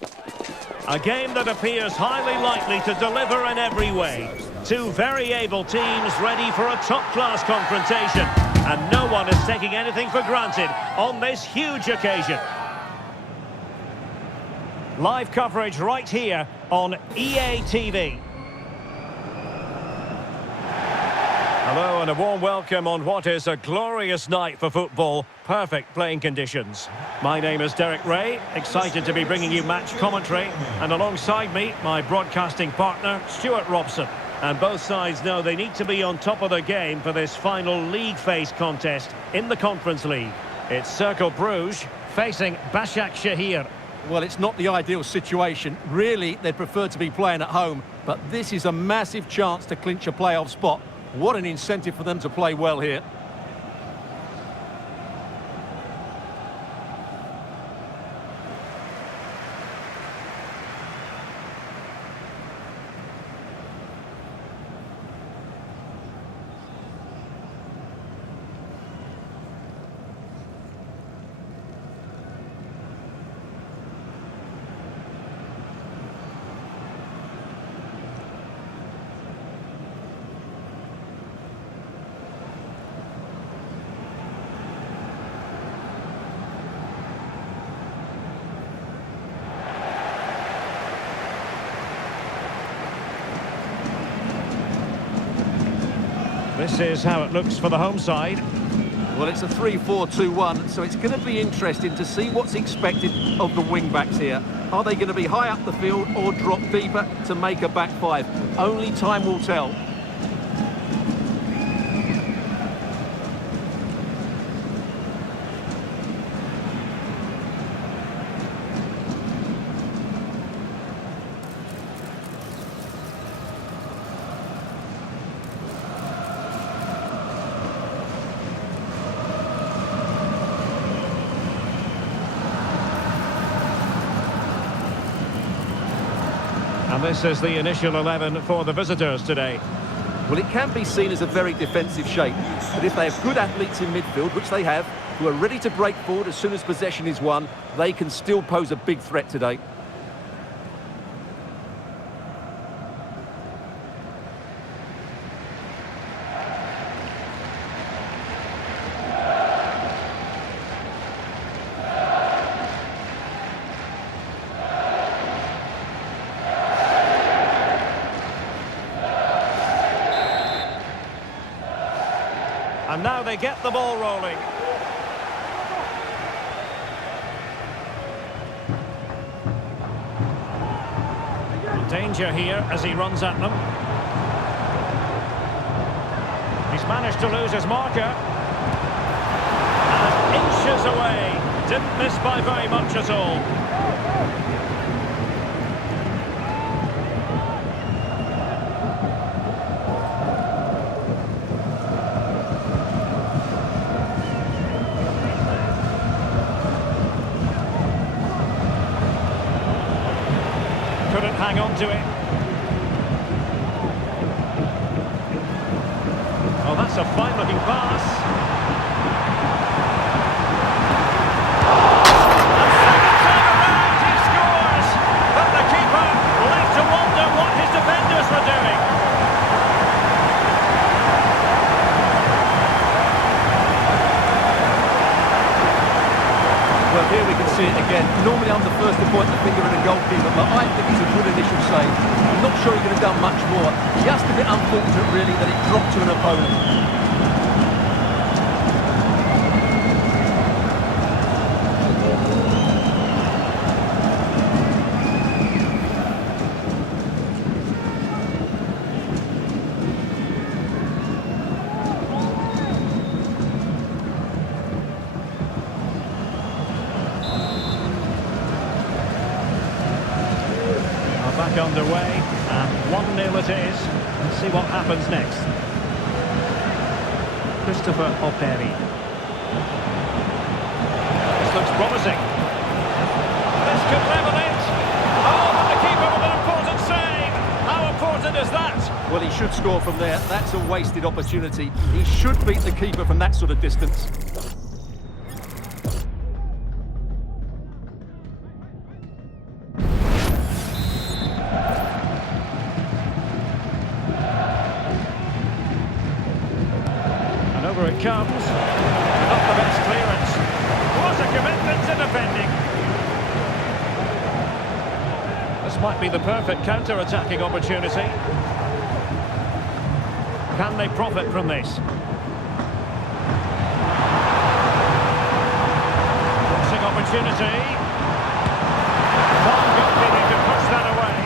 A game that appears highly likely to deliver in every way. Two very able teams ready for a top-class confrontation. And no one is taking anything for granted on this huge occasion. Live coverage right here on EA TV. Hello and a warm welcome on what is a glorious night for football. Perfect playing conditions. My name is Derek Ray, excited to be bringing you match commentary. And alongside me, my broadcasting partner, Stuart Robson. And both sides know they need to be on top of their game for this final league phase contest in the Conference League. It's Cercle Bruges facing Bashak Shehir. Well, it's not the ideal situation. Really, they'd prefer to be playing at home. But this is a massive chance to clinch a playoff spot. What an incentive for them to play well here. This is how it looks for the home side. Well, it's a 3-4-2-1, so it's going to be interesting to see what's expected of the wing-backs here. Are they going to be high up the field or drop deeper to make a back five? Only time will tell. And this is the initial 11 for the visitors today. Well, it can be seen as a very defensive shape, but if they have good athletes in midfield, which they have, who are ready to break forward as soon as possession is won, they can still pose a big threat today. And now they get the ball rolling. Danger here as he runs at them. He's managed to lose his marker. And inches away. Didn't miss by very much at all. Couldn't hang on to it. Oh, that's a fine-looking pass. And second time around, he scores! But the keeper left to wonder what his defenders were doing. Well, here we can see it again. Normally I'm the first to point the finger at a goalkeeper, but I think it's a good initial save. I'm not sure he could have done much more. Just a bit unfortunate, really, that it dropped to an opponent. Back underway, and 1-0 it is. Let's see what happens next. Christopher Operi. This looks promising. This could level it. Oh, but the keeper with an important save. How important is that? Well, he should score from there. That's a wasted opportunity. He should beat the keeper from that sort of distance. comes. Not the best clearance. What a commitment to defending. This might be the perfect counter-attacking opportunity. Can they profit from this? Boxing opportunity. Fine goalkeeping to push that away.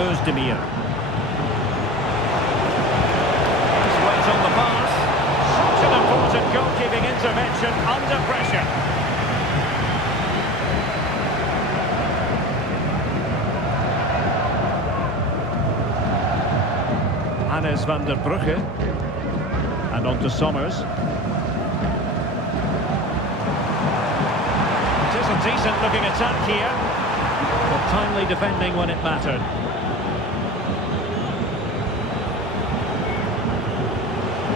Özdemir. Nice weight on the pass. Such an important goalkeeping intervention under pressure. Hannes van der Brugge. And on to Sommers. It is a decent looking attack here, but timely defending when it mattered.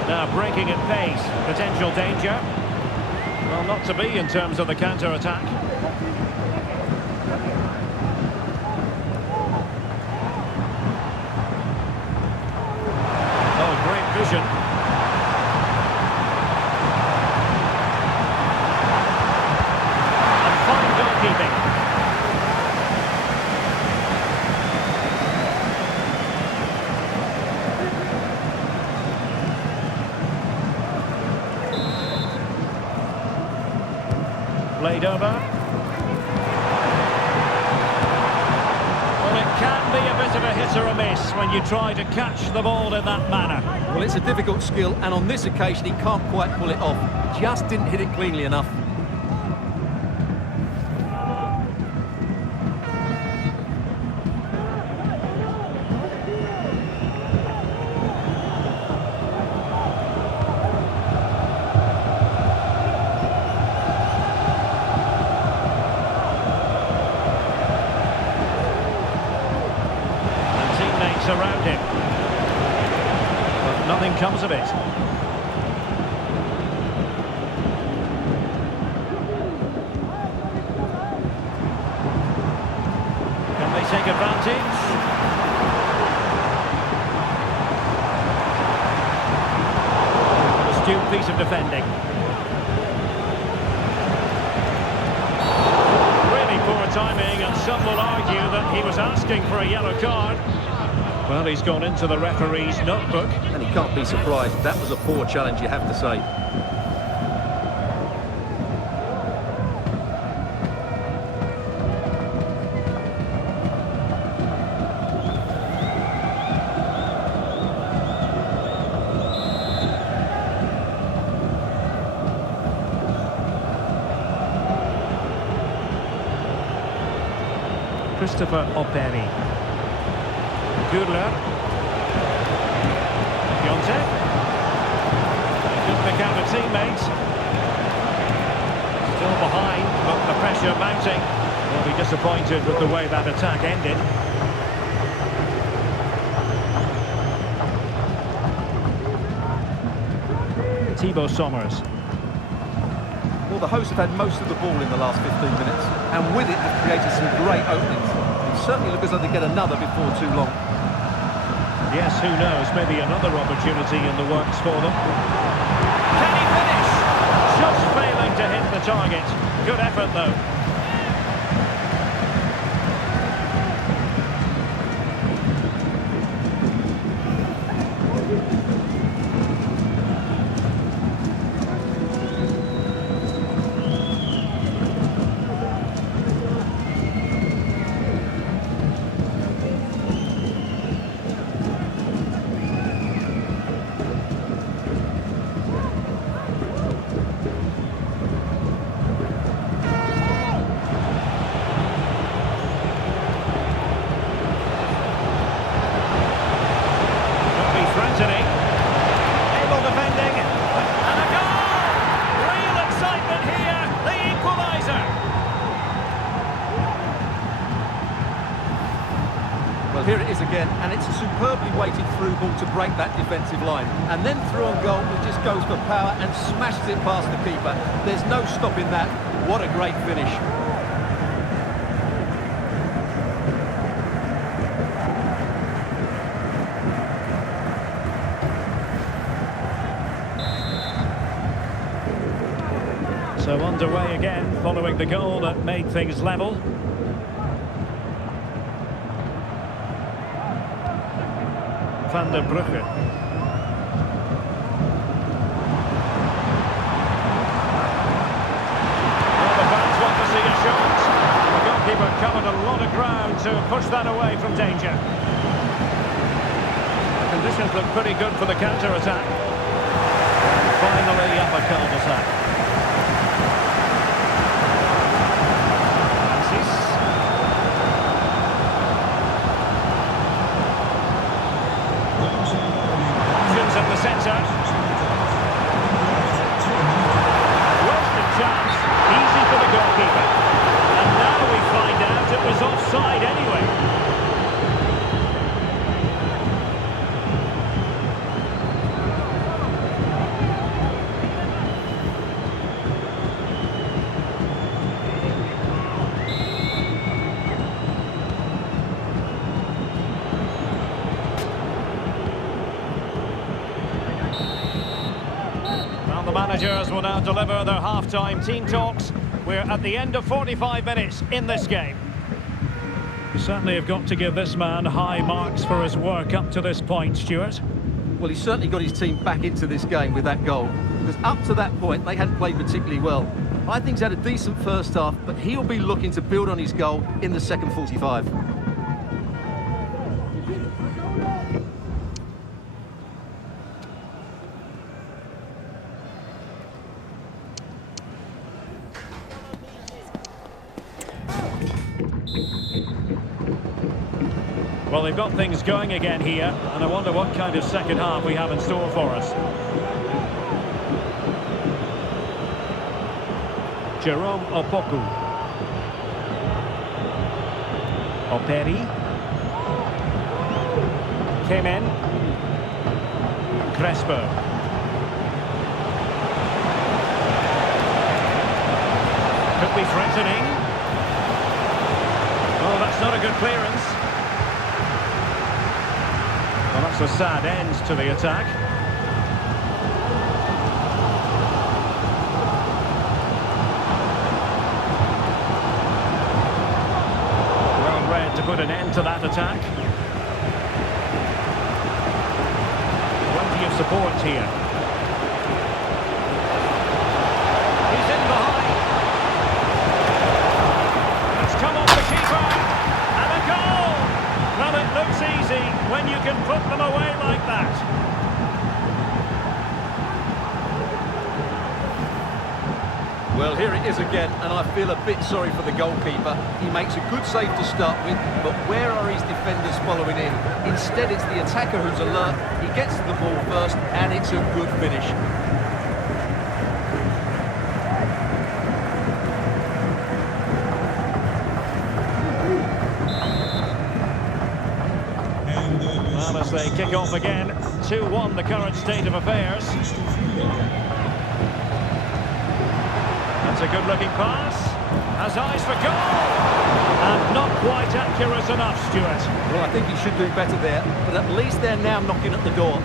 Now breaking at pace, potential danger. Well, not to be in terms of the counter-attack. Oh, great vision. And fine goalkeeping. Played over. Well, it can be a bit of a hit or a miss when you try to catch the ball in that manner. Well, it's a difficult skill, and on this occasion he can't quite pull it off. Just didn't hit it cleanly enough. Around him, but nothing comes of it. Can they take advantage? Astute piece of defending. Really poor timing, and some will argue that he was asking for a yellow card. Well, he's gone into the referee's notebook. And he can't be surprised. That was a poor challenge, you have to say. Christopher Operi. Gudler. Piontek. He couldn't pick out a teammate. Still behind, but the pressure mounting. Will be disappointed with the way that attack ended. Thibaut Sommers. Well, the hosts have had most of the ball in the last 15 minutes, and with it have created some great openings. It certainly look as though they get another before too long. Yes, who knows, maybe another opportunity in the works for them. Can he finish? Just failing to hit the target. Good effort, though. Able defending, and a goal! Real excitement here, the equaliser! Well, here it is again, and it's a superbly weighted through ball to break that defensive line. And then through on goal, he just goes for power and smashes it past the keeper. There's no stopping that. What a great finish. So underway again, following the goal that made things level. Van der Brugge. Well, the fans want to see a shot. The goalkeeper covered a lot of ground to push that away from danger. The conditions look pretty good for the counter-attack. And finally up a cul-de-sac. Options at the centre. Wasted chance, easy for the goalkeeper. And now we find out it was offside anyway. The managers will now deliver their half-time team talks. We're at the end of 45 minutes in this game. You certainly have got to give this man high marks for his work up to this point, Stuart. Well, he's certainly got his team back into this game with that goal. Because up to that point, they hadn't played particularly well. I think he's had a decent first half, but he'll be looking to build on his goal in the second 45. Well, they've got things going again here, and I wonder what kind of second half we have in store for us. Jerome Opoku. Operi. Kemen. Crespo. Could be threatening. Oh, that's not a good clearance. Well, that's a sad end to the attack. Well read to put an end to that attack. Plenty of support here. He's in behind. It's come off the keeper. And a goal! Well, it looks easy when you can put them away like that. Well, here it is again, and I feel a bit sorry for the goalkeeper. He makes a good save to start with, but where are his defenders following in? Instead, it's the attacker who's alert. He gets to the ball first, and it's a good finish. Well, as they kick off again, 2-1 the current state of affairs. That's a good-looking pass. Has eyes for goal. And not quite accurate enough, Stuart. Well, I think he should do better there, but at least they're now knocking at the door.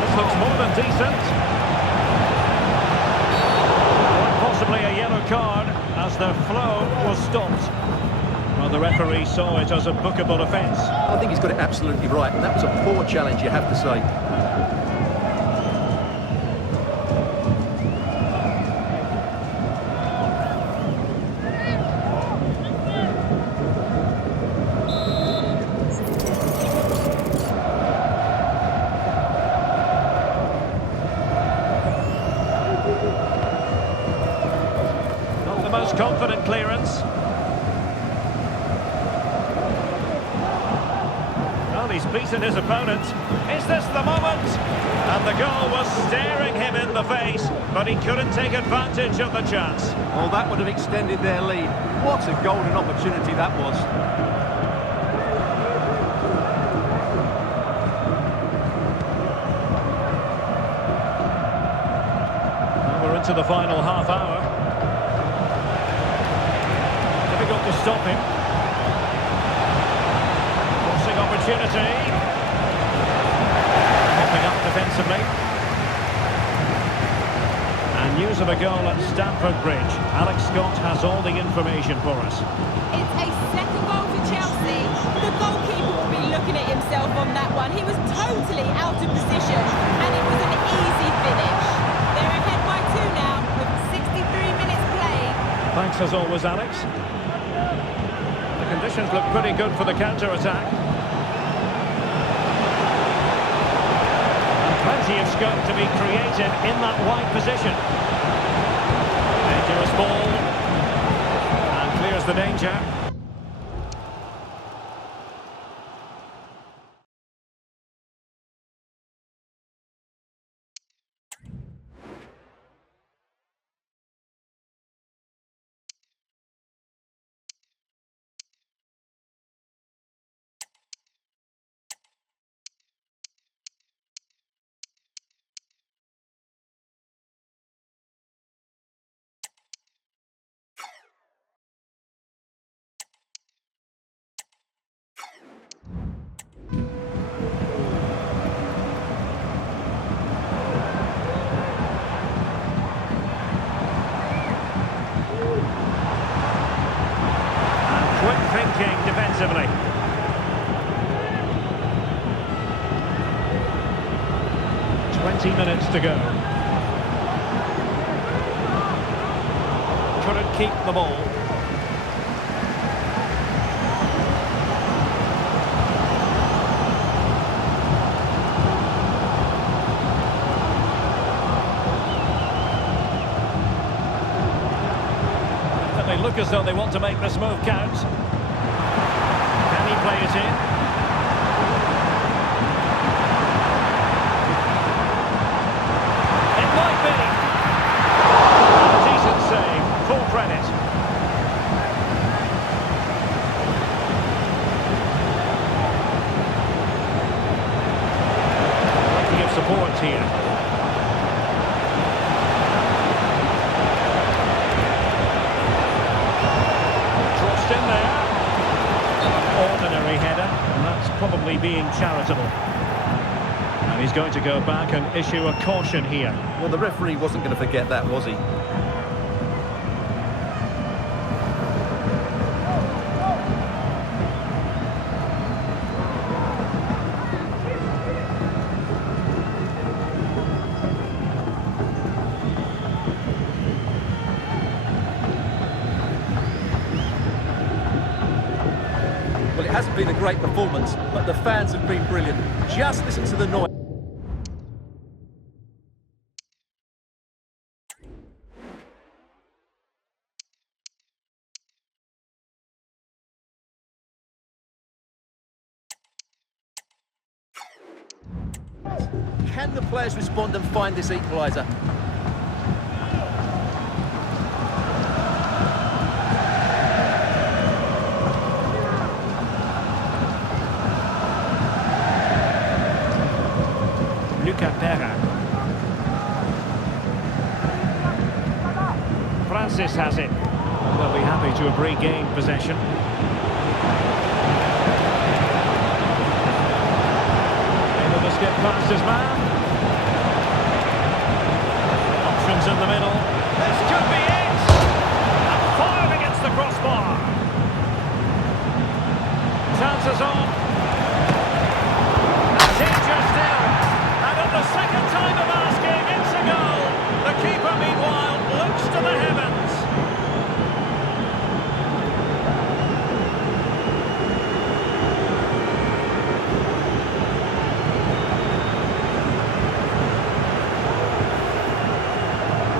This looks more than decent. Possibly a yellow card as the flow was stopped. Well, the referee saw it as a bookable offence. I think he's got it absolutely right, and that was a poor challenge, you have to say. Not the most confident clearance. Well, he's beaten his opponent. Is this the moment? And the goal was staring him in the face, but he couldn't take advantage of the chance. Well, that would have extended their lead. What a golden opportunity that was. into the final half hour. Difficult to stop him. Forcing opportunity. Popping up defensively. And news of a goal at Stamford Bridge. Alex Scott has all the information for us. It's a second goal for Chelsea. The goalkeeper will be looking at himself on that one. He was totally out of position, and it was an easy finish. They're ahead by 2 now, with 63 minutes played. Thanks as always, Alex. The conditions look pretty good for the counter-attack. And plenty of scope to be creative in that wide position. Dangerous ball. And clears the danger. Thinking defensively. Minutes to go. Couldn't keep the ball. But they look as though they want to make this move count. Can he play it in? Support here. Crossed in there. Ordinary header, and that's probably being charitable. And he's going to go back and issue a caution here. Well, the referee wasn't going to forget that, was he? Well, it hasn't been a great performance, but the fans have been brilliant. Just listen to the noise. Can the players respond and find this equaliser? Francis has it. And they'll be happy to have regained possession. Able to skip past his man. Options in the middle. This could be it! And fired against the crossbar. Chances on. Danger still. And at the second time of asking, it's a goal. The keeper, meanwhile, looks to the heavens.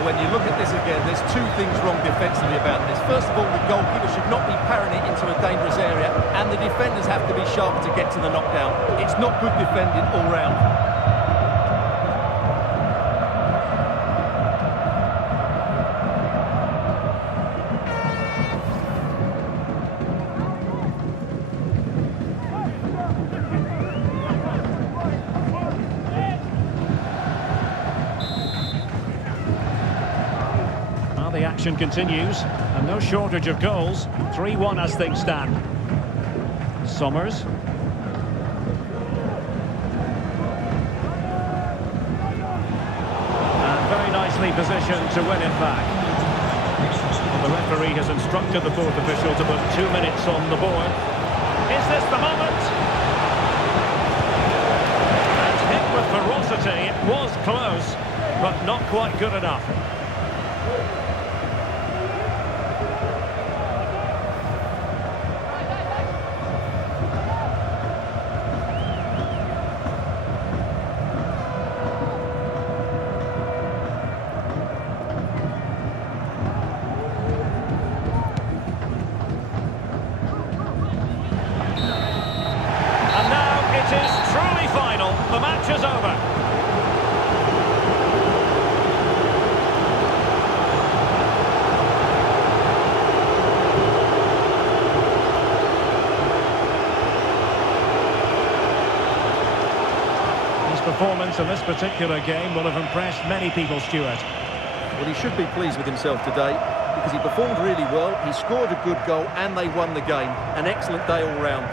When you look at this again, there's two things wrong defensively about this. First of all, the goalkeeper should not be parrying it into a dangerous area, and the defenders have to be sharper to get to the knockdown. It's not good defending all round. action continues, and no shortage of goals. 3-1 as things stand. Summers. And very nicely positioned to win it back. The referee has instructed the fourth official to put 2 minutes on the board. Is this the moment? And hit with ferocity. It was close, but not quite good enough. The match is over. His performance in this particular game will have impressed many people, Stuart. Well, he should be pleased with himself today because he performed really well, he scored a good goal and they won the game. An excellent day all round.